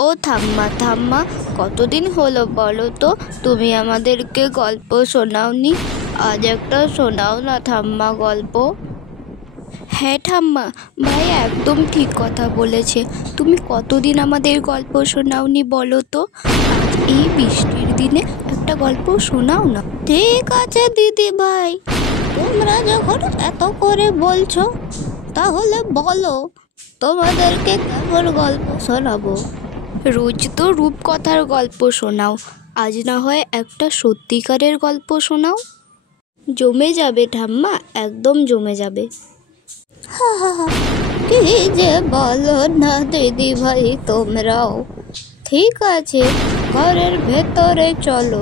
ও ঠাম্মা ঠাম্মা, কতদিন হলো বলো তো, তুমি আমাদেরকে গল্প শোনাওনি। আজ একটা শোনাও না ঠাম্মা গল্প। হ্যাঁ ঠাম্মা, ভাই একদম ঠিক কথা বলেছে। তুমি কতদিন আমাদের গল্প শোনাওনি বলো তো। আজ এই বৃষ্টির দিনে একটা গল্প শোনাও না। ঠিক আছে দিদি ভাই, তোমরা যখন এত করে বলছো তাহলে বলো তোমাদেরকে কেমন গল্প শোনাবো। রোজ তো রূপকথার গল্প শোনাও, আজ না হয় একটা সত্যিকারের গল্প শোনাও। জমে যাবে ঠাম্মা, একদম জমে যাবে। কি যে বলো না দিদি ভাই তোমরাও। ঠিক আছে, ঘরের ভেতরে চলো।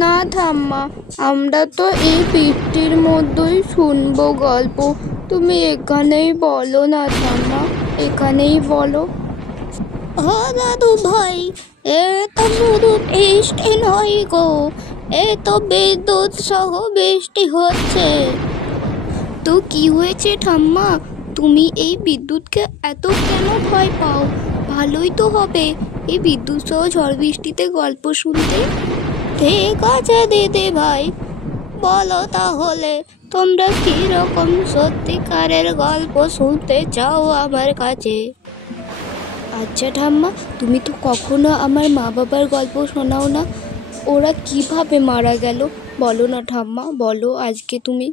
না ঠাম্মা, আমরা তো এই বৃষ্টির মধ্যেই শুনবো গল্প। তুমি এখানেই বলো না ঠাম্মা, এখানেই বলো। ও দাদু ভাই, এ তো শুধু বৃষ্টি নয় গো, এ তো বিদ্যুৎ সহ বৃষ্টি হচ্ছে। তো কি হয়েছে ঠাম্মা, তুমি এই বিদ্যুৎকে এত কেন ভয় পাও? ভালোই তো হবে এই বিদ্যুৎ সহ ঝড় বৃষ্টিতে গল্প শুনতে। ঠিক আছে দিদি ভাই, বলো তাহলে তোমরা কি রকম সত্যিকারের গল্প শুনতে চাও আমার কাছে। আচ্ছা ঠাম্মা, তুমি তো কখনো আমার মা বাবার গল্প শোনাও না। ওরা কিভাবে মারা গেল বলো না ঠাম্মা, বলো আজকে তুমি।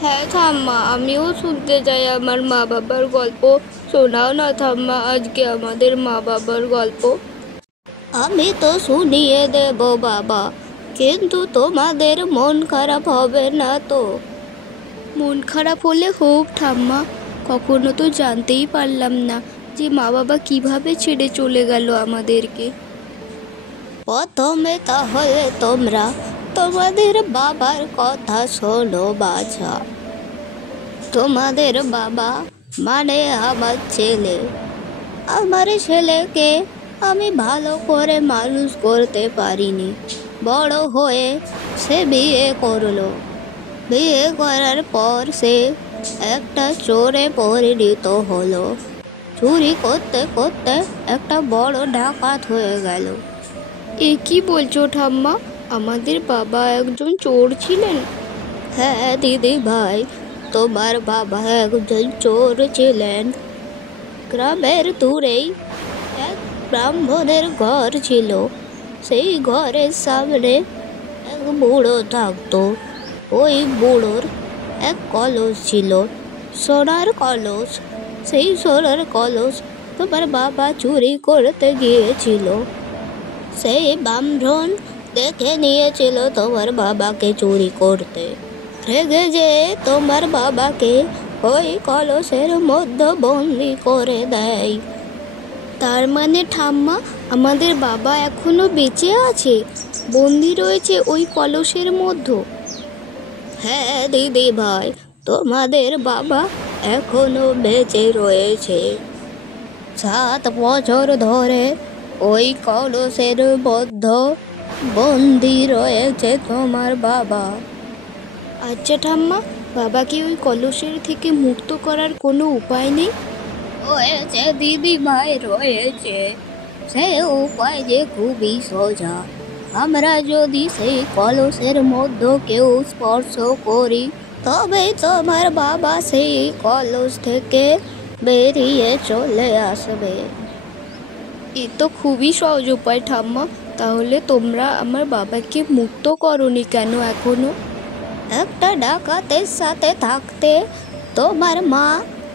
হ্যাঁ ঠাম্মা, আমিও শুনতে চাই আমার মা বাবার গল্প। শোনাও না ঠাম্মা আজকে আমাদের মা বাবার গল্প। আমি তো শুনিয়ে দেব বাবা, কিন্তু তোমাদের মন খারাপ হবে না তো? মন খারাপ হলে হোক ঠাম্মা, কখনো তো জানতেই পারলাম না যে মা বাবা কিভাবে ছেড়ে চলে গেল আমাদেরকে। প্রথমে তাহলে তোমরা তোমাদের বাবার কথা শোনো বাছা। তোমাদের বাবা মানে আমার ছেলে। আমার ছেলেকে আমি ভালো করে মানুষ করতে পারিনি। বড় হয়ে সে বিয়ে করলো। বিয়ে করার পর সে একটা চোরে পরিণত হলো। চুরি করতে করতে একটা বড় ডাকাত হয়ে গেল। এ কি বলছো ঠাম্মা, আমাদের বাবা একজন চোর ছিলেন? হ্যাঁ দিদি ভাই, তোমার বাবা একজন চোর ছিলেন। গ্রামের দূরেই এক ব্রাহ্মণের ঘর ছিল। সেই ঘরের সামনে এক বুড়ো থাকতো। ওই বুড়োর এক কলস ছিল, সোনার কলস। সেই সোনার কলস তোমার বাবা চুরি করতে গিয়েছিল। সেই ব্রাহ্মণ দেখে নিয়েছিল তোমার বাবাকে চুরি করতে। রেগে যে তোমার বাবাকে ওই কলসের মধ্যে বন্দি করে দেয়। তার মানে ঠাম্মা, আমাদের বাবা এখনো বেঁচে আছে, বন্দি রয়েছে ওই কলসের মধ্যে? হ্যাঁ দিদি ভাই, তোমাদের বাবা এখনো বেঁচে রয়েছে। 7 বছর ধরে ওই কলসের মধ্যে বন্দি রয়েছে তোমার বাবা। আচ্ছা ঠাম্মা, বাবাকে ওই কলসের থেকে মুক্ত করার কোনো উপায় নেই? রয়েছে দিদি ভাই, রয়েছে। সে উপায় যে খুবই সোজা। আমরা যদি সেই কলসের মধ্যে কেউ স্পর্শ করি, তবে তোমার বাবা সেই কলস থেকে বেরিয়ে চলে আসবে। এ তো খুবই সহজ উপায় ঠাম্মা, তাহলে তোমরা আমার বাবাকে মুক্ত করনি কেন এখনো? একটা ডাকাতের সাথে থাকতে তোমার মা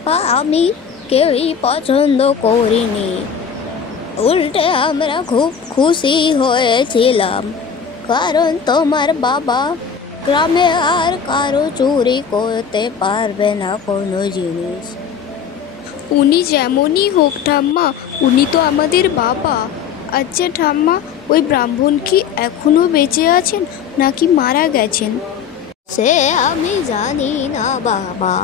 বা আমি কেউই পছন্দ করিনি। উল্টে আমরা খুব খুশি হয়েছিলাম, কারণ তোমার বাবা গ্রামে আর কারো চুরি করতে পারবে না কোনো জিনিস। উনি যেমনই হোক ঠাম্মা, উনি তো আমাদের বাবা। আচ্ছা ঠাম্মা, ওই ব্রাহ্মণ কি এখনো বেঁচে আছেন নাকি মারা গেছেন? সে আমি জানি না বাবা,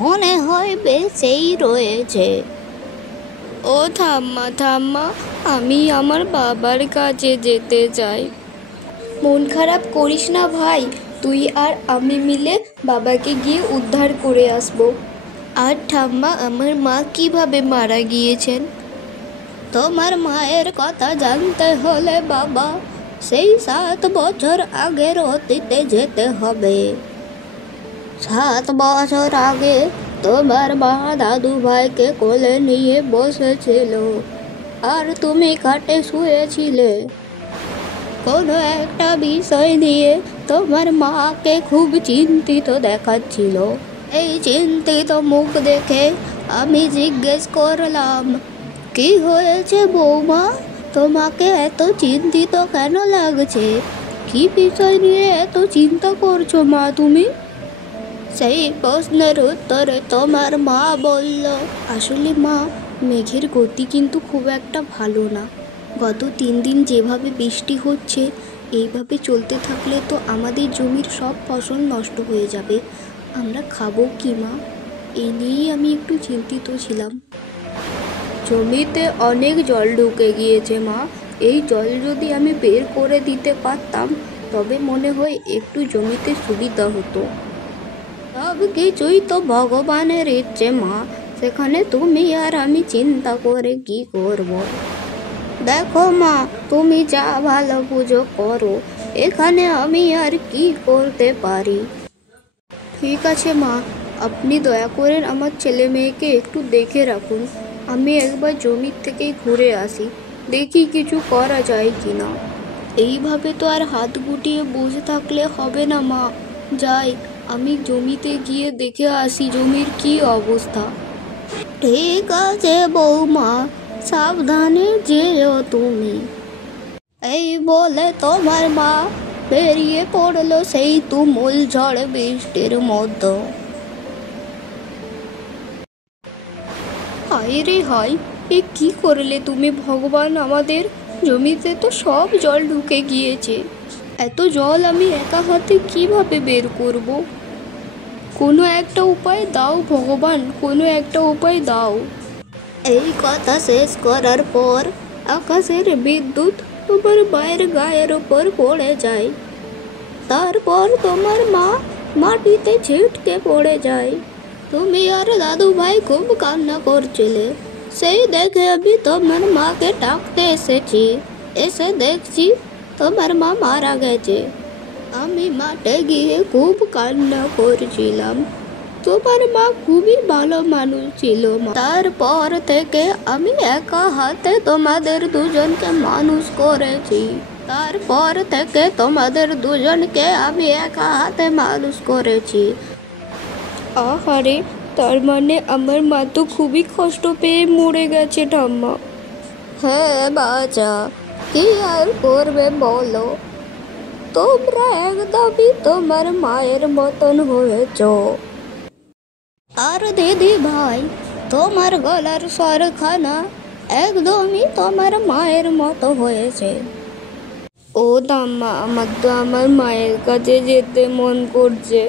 মনে হয় বেঁচেই রয়েছে। ও ঠাম্মা ঠাম্মা, আমি আমার বাবার কাছে যেতে চাই। মন খারাপ করিস না ভাই, তুই আর আমি মিলে বাবাকে গিয়ে উদ্ধার করে আসবো। আর ঠাম্মা, আমার মা কিভাবে মারা গিয়েছেন? তোমার মায়ের কথা জানতে হলে বাবা সেই 7 বছর আগের অতীতে যেতে হবে। 7 বছর আগে তোমার মা দাদু ভাইকে কোলে নিয়ে বসেছিল আর তুমি খাটে শুয়েছিলে। কোনো একটা বিষয় নিয়ে তোমার মাকে খুব চিন্তিত দেখাচ্ছিল। এই চিন্তিত মুখ দেখে আমি জিজ্ঞেস করলাম, কি হয়েছে বৌমা, তোমাকে এত চিন্তিত কেন লাগছে? কি বিষয় নিয়ে এত চিন্তা করছো মা তুমি? সেই প্রশ্নের উত্তরে তোমার মা বলল, আসলে মা, মেঘের গতি কিন্তু খুব একটা ভালো না। গত 3 দিন যেভাবে বৃষ্টি হচ্ছে, এইভাবে চলতে থাকলে তো আমাদের জমির সব ফসল নষ্ট হয়ে যাবে। আমরা খাবো কি মা? এই নিয়েই আমি একটু চিন্তিত ছিলাম। জমিতে অনেক জল ঢুকে গিয়েছে মা। এই জল যদি আমি বের করে দিতে পারতাম তবে মনে হয় একটু জমিতে সুবিধা হতো। সব কিছুই তো ভগবানের ইচ্ছে মা, সেখানে তুমি আর আমি চিন্তা করে কি করব? দেখো মা, তুমি যা ভালো বুঝো করো, এখানে আমি আর কি করতে পারি? ঠিক আছে মা, আপনি দয়া করে আমার ছেলে মেয়েকে একটু দেখে রাখুন। আমি একবার জমির থেকেই ঘুরে আসি, দেখি কিছু করা যায় কি না। এইভাবে তো আর হাত গুটিয়ে বসে থাকলে হবে না মা। যাই, আমি জমিতে গিয়ে দেখে আসি জমির কি অবস্থা। ঠিক আছে বৌমা, সাবধানে যেও তুমি। এই বলে তোমার মা বেরিয়ে পড়লো সেই তুমুল ঝড় বৃষ্টির মধ্যে। হায় রে হায়, এ কি করলে তুমি ভগবান আমাদের? জমিতে তো সব জল ঢুকে গিয়েছে। এত জল আমি একা হাতে কিভাবে বের করব? কোনো একটা উপায় দাও ভগবান, কোনো একটা উপায় দাও। এই কথা শেষ করার পর আকাশের বিদ্যুৎ তোমার মায়ের গায়ের ওপর পড়ে যায়। তারপর তোমার মা মাটিতে ছিটকে পড়ে যায়। তুমি আর দাদু ভাই খুব কান্না করছিলে। সেই দেখে আমি তোমার মাকে ডাকতে এসেছি। এসে দেখছি তোমার মা মারা গেছে। আমি মাঠে গিয়ে খুব কান্না করছিলাম। তোমার মা খুবই ভালো মানুষ ছিল। তারপর থেকে আমি একা হাতে তোমাদের দুজনকে মানুষ করেছি। তারপর থেকে তোমাদের দুজনকে আমি একা হাতে মানুষ করেছি। আহারে, তার মানে আমার মা তো খুবই কষ্ট পেয়ে মরে গেছে ঠাম্মা। হ্যাঁ বাচ্চা, কি আর করবে বলো, তোমরা একদমই তোমার মায়ের মতন হয়েছ। আর দিদি ভাই, তোমার গলার স্বরখানা একদমই তোমার মায়ের মতো হয়েছে। ও দাম্মা, আমার তো আমার মায়ের কাছে যেতে মন করছে।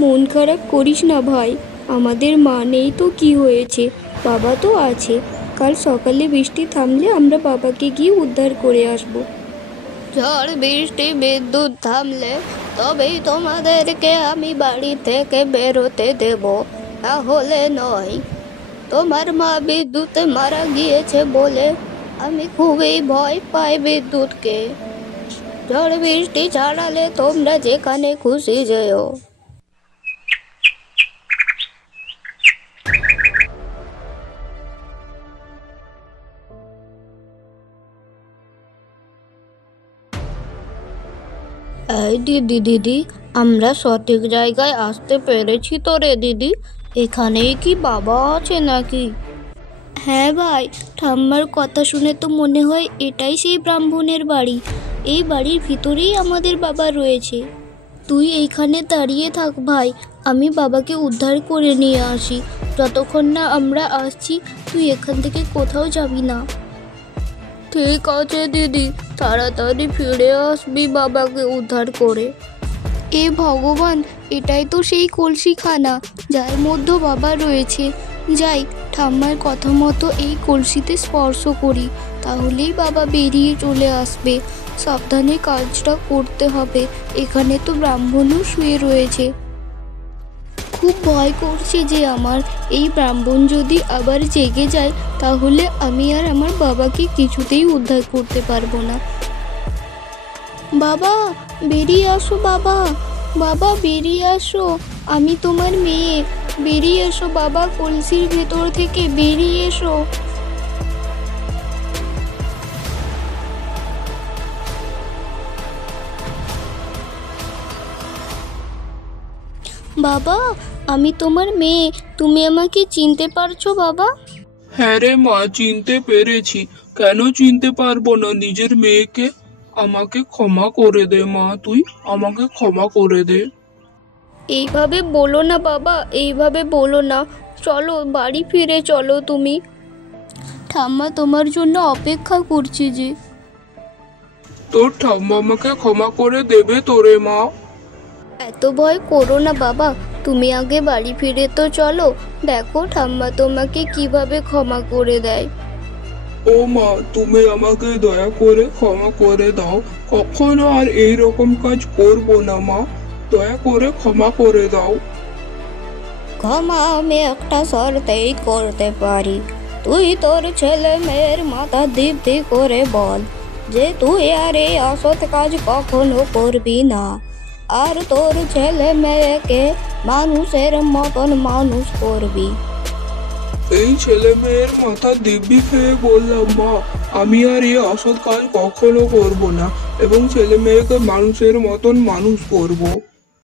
মন খারাপ করিস না ভাই, আমাদের মা নেই তো কি হয়েছে, বাবা তো আছে। কাল সকালে বৃষ্টি থামলে আমরা বাবাকে গিয়ে উদ্ধার করে আসব। ঝড় বৃষ্টি বিদ্যুৎ থামলে তবেই তোমাদেরকে আমি বাড়ি থেকে বেরোতে দেব, তাহলে নয়। তোমার মা বিদ্যুতে মারা গিয়েছে বলে আমি খুবই ভয় পাই বিদ্যুৎকে। ঝড় বৃষ্টি ছাড়ালে তোমরা যেখানে খুশি যেও। এই দিদি, আমরা সঠিক জায়গায় আসতে পেরেছি তো রে দিদি? এখানেই কি বাবা আছে নাকি? হ্যাঁ ভাই, ঠাম্মার কথা শুনে তো মনে হয় এটাই সেই ব্রাহ্মণের বাড়ি। এই বাড়ির ভিতরেই আমাদের বাবা রয়েছে। তুই এইখানে দাঁড়িয়ে থাক ভাই, আমি বাবাকে উদ্ধার করে নিয়ে আসি। যতক্ষণ না আমরা আসছি তুই এখান থেকে কোথাও যাবি না। ঠিক আছে দিদি, তাড়াতাড়ি ফিরে আসবি বাবাকে উদ্ধার করে। এ ভগবান, এটাই তো সেই কলসিখানা যার মধ্যে বাবা রয়েছে। যাই, ঠাম্মার কথা মতো এই কলসিতে স্পর্শ করি, তাহলেই বাবা বেরিয়ে চলে আসবে। সাবধানে কাজটা করতে হবে, এখানে তো ব্রাহ্মণও শুয়ে রয়েছে। খুব ভয় করছে যে আমার এই ব্রাহ্মণ যদি আবার জেগে যায় তাহলে আমি আর আমার বাবাকে কিছুতেই উদ্ধার করতে পারবো না। বাবা বেরিয়ে আসো, বাবা, বাবা বেরিয়ে আসো, আমি তোমার মেয়ে, বেরিয়ে এসো বাবা, কলসির ভেতর থেকে বেরিয়ে এসো। বাবা আমি তোমার মেয়ে, তুমি আমাকে চিনতে পারছো বাবা? হ্যাঁ রে মা, চিনতে পেরেছি। কেন চিনতে পারবো না নিজের মেয়েকে? আমাকে ক্ষমা করে দে মা, তুই আমাকে ক্ষমা করে দে। এইভাবে বলো না বাবা, এইভাবে বলো না, চলো বাড়ি ফিরে চলো তুমি। ঠাম্মা তোমার জন্য অপেক্ষা করছে যে। তোর ঠাম্মা আমাকে ক্ষমা করে দেবে তোরে মা? এত ভয় করো না বাবা, তুমি আগে বাড়ি ফিরে তো চলো, দেখো ঠাম্মা তোমাকে কিভাবে ক্ষমা করে দেয়। ও মা, তুমি আমাকে দয়া করে ক্ষমা করে দাও। কখনো আর এই রকম কাজ করবো না মা, দয়া করে ক্ষমা করে দাও। ক্ষমা আমি একটা শর্তেই করতে পারি, তুই তোর ছেলে মেয়ের মাথা দীপ্তি করে বল যে তুই আর এই অসৎ কাজ কখনো করবি না, আর তোর ছেলে মেয়েকে মানুষের মতন মানুষ করবি। এই ছেলে মেয়ের মাথা দিব্যি খেয়ে বললাম মা, আমি আর এই অসৎ কাজ কখনো করবো না এবং ছেলে মেয়েকে মানুষের মতন মানুষ করবো।